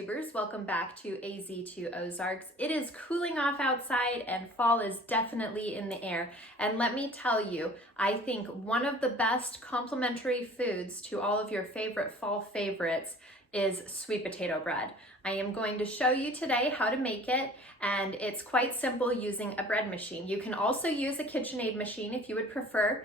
YouTubers, welcome back to AZ2 Ozarks. It is cooling off outside and fall is definitely in the air. And let me tell you, I think one of the best complementary foods to all of your favorite fall favorites is sweet potato bread. I am going to show you today how to make it, and it's quite simple using a bread machine. You can also use a KitchenAid machine if you would prefer.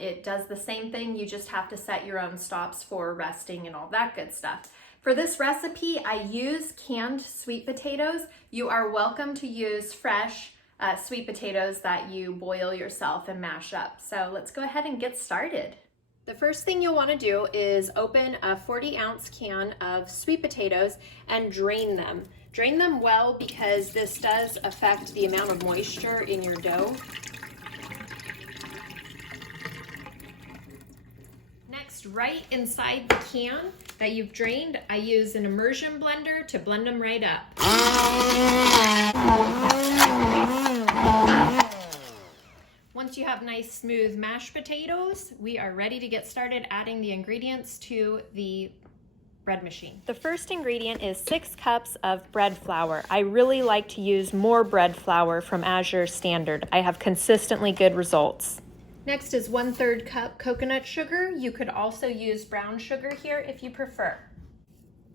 It does the same thing, you just have to set your own stops for resting and all that good stuff. For this recipe, I use canned sweet potatoes. You are welcome to use fresh sweet potatoes that you boil yourself and mash up. So let's go ahead and get started. The first thing you'll want to do is open a 40-ounce can of sweet potatoes and drain them. Drain them well because this does affect the amount of moisture in your dough. Next, right inside the can that you've drained, I use an immersion blender to blend them right up. Once you have nice smooth mashed potatoes, we are ready to get started adding the ingredients to the bread machine. The first ingredient is 6 cups of bread flour. I really like to use more bread flour from Azure Standard. I have consistently good results. Next is 1/3 cup coconut sugar. You could also use brown sugar here if you prefer.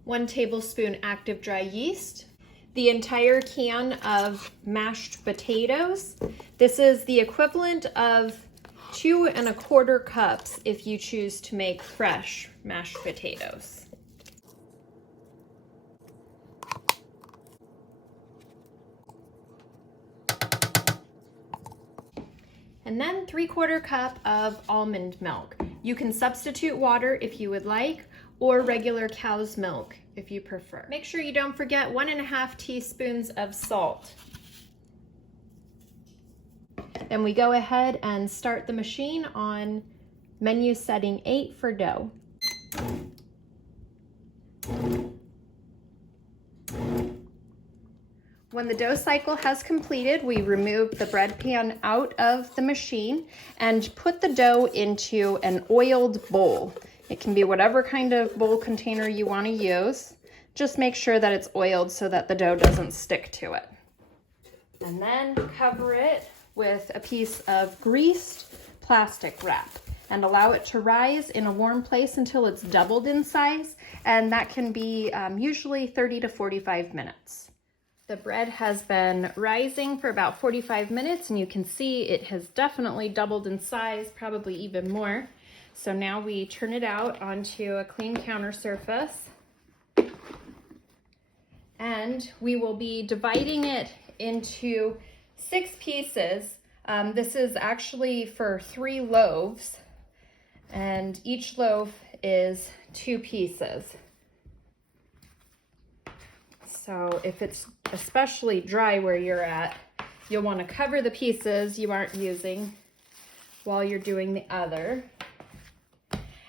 1 tablespoon active dry yeast. The entire can of mashed potatoes. This is the equivalent of 2 1/4 cups if you choose to make fresh mashed potatoes. And then 3/4 cup of almond milk. You can substitute water if you would like, or regular cow's milk if you prefer. Make sure you don't forget 1 1/2 teaspoons of salt. Then we go ahead and start the machine on menu setting 8 for dough. When the dough cycle has completed, we remove the bread pan out of the machine and put the dough into an oiled bowl. It can be whatever kind of bowl container you want to use. Just make sure that it's oiled so that the dough doesn't stick to it. And then cover it with a piece of greased plastic wrap and allow it to rise in a warm place until it's doubled in size, and that can be usually 30 to 45 minutes. The bread has been rising for about 45 minutes, and you can see it has definitely doubled in size, probably even more. So now we turn it out onto a clean counter surface, and we will be dividing it into 6 pieces. This is actually for 3 loaves, and each loaf is 2 pieces. So if it's especially dry where you're at, you'll want to cover the pieces you aren't using while you're doing the other.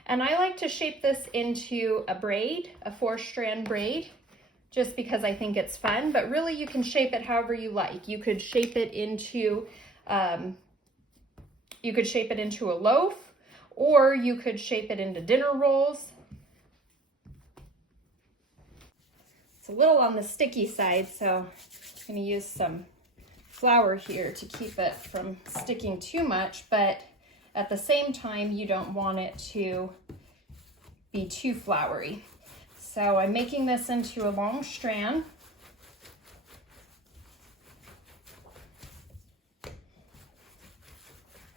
And I like to shape this into a braid, a 4-strand braid, just because I think it's fun, but really you can shape it however you like. You could shape it into a loaf, or you could shape it into dinner rolls. It's a little on the sticky side, so I'm going to use some flour here to keep it from sticking too much, but at the same time, you don't want it to be too floury. So I'm making this into a long strand.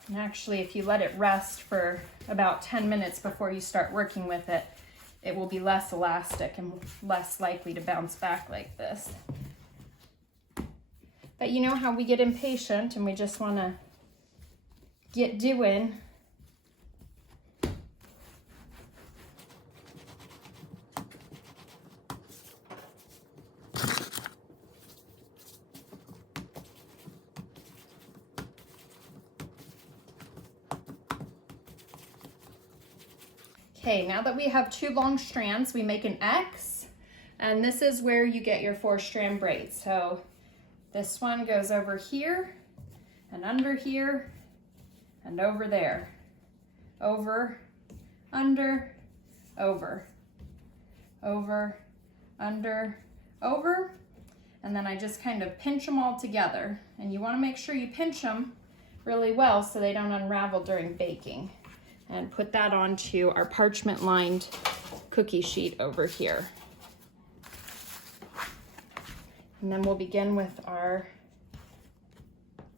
And actually, if you let it rest for about 10 minutes before you start working with it, it will be less elastic and less likely to bounce back like this. But you know how we get impatient and we just want to get doing. Okay, now that we have 2 long strands, we make an X, and this is where you get your 4-strand braid. So this one goes over here, and under here, and over there. Over, under, over, over, under, over, and then I just kind of pinch them all together. And you want to make sure you pinch them really well so they don't unravel during baking. And put that onto our parchment lined cookie sheet over here. And then we'll begin with our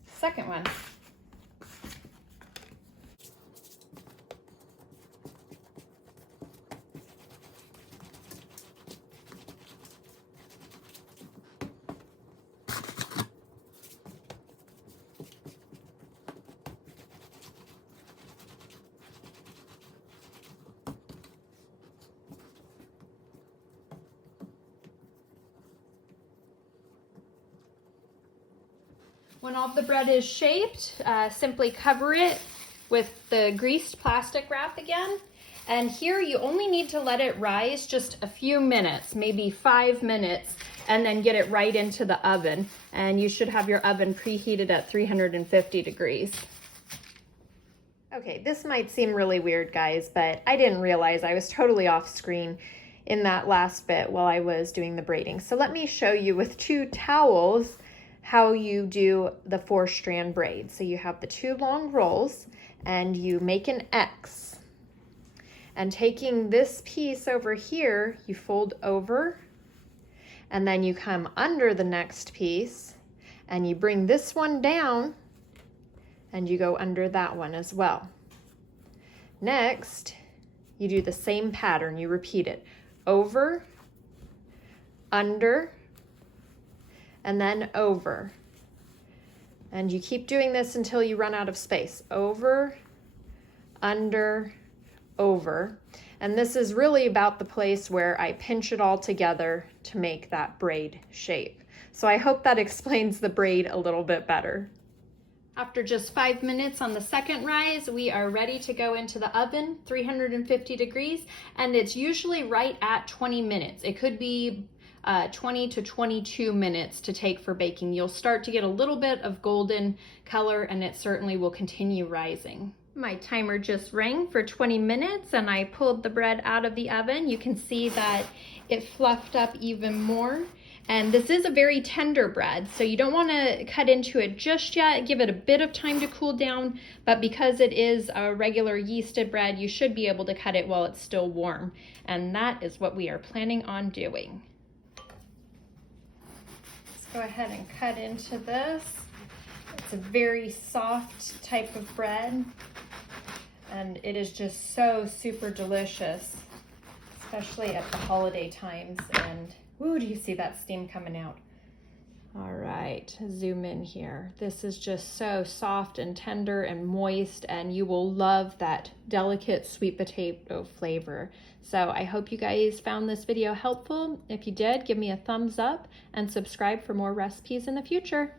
second one. When all the bread is shaped, simply cover it with the greased plastic wrap again. And here you only need to let it rise just a few minutes, maybe 5 minutes, and then get it right into the oven. And you should have your oven preheated at 350 degrees. Okay, this might seem really weird, guys, but I didn't realize I was totally off screen in that last bit while I was doing the braiding. So let me show you with 2 towels how you do the 4-strand braid. So you have the 2 long rolls and you make an X. And taking this piece over here, you fold over and then you come under the next piece and you bring this one down and you go under that one as well. Next, you do the same pattern. You repeat it. Over, under, and then over. And you keep doing this until you run out of space. Over, under, over. And this is really about the place where I pinch it all together to make that braid shape. So I hope that explains the braid a little bit better. After just 5 minutes on the second rise, we are ready to go into the oven, 350 degrees, and it's usually right at 20 minutes. It could be 20 to 22 minutes to take for baking. You'll start to get a little bit of golden color and it certainly will continue rising. My timer just rang for 20 minutes and I pulled the bread out of the oven. You can see that it fluffed up even more. And this is a very tender bread, so you don't want to cut into it just yet. Give it a bit of time to cool down, but because it is a regular yeasted bread, you should be able to cut it while it's still warm. And that is what we are planning on doing. Go ahead and cut into this. It's a very soft type of bread and it is just so super delicious, especially at the holiday times. And ooh, do you see that steam coming out? All right, zoom in here. This is just so soft and tender and moist, and you will love that delicate sweet potato flavor. So I hope you guys found this video helpful. If you did, give me a thumbs up and subscribe for more recipes in the future.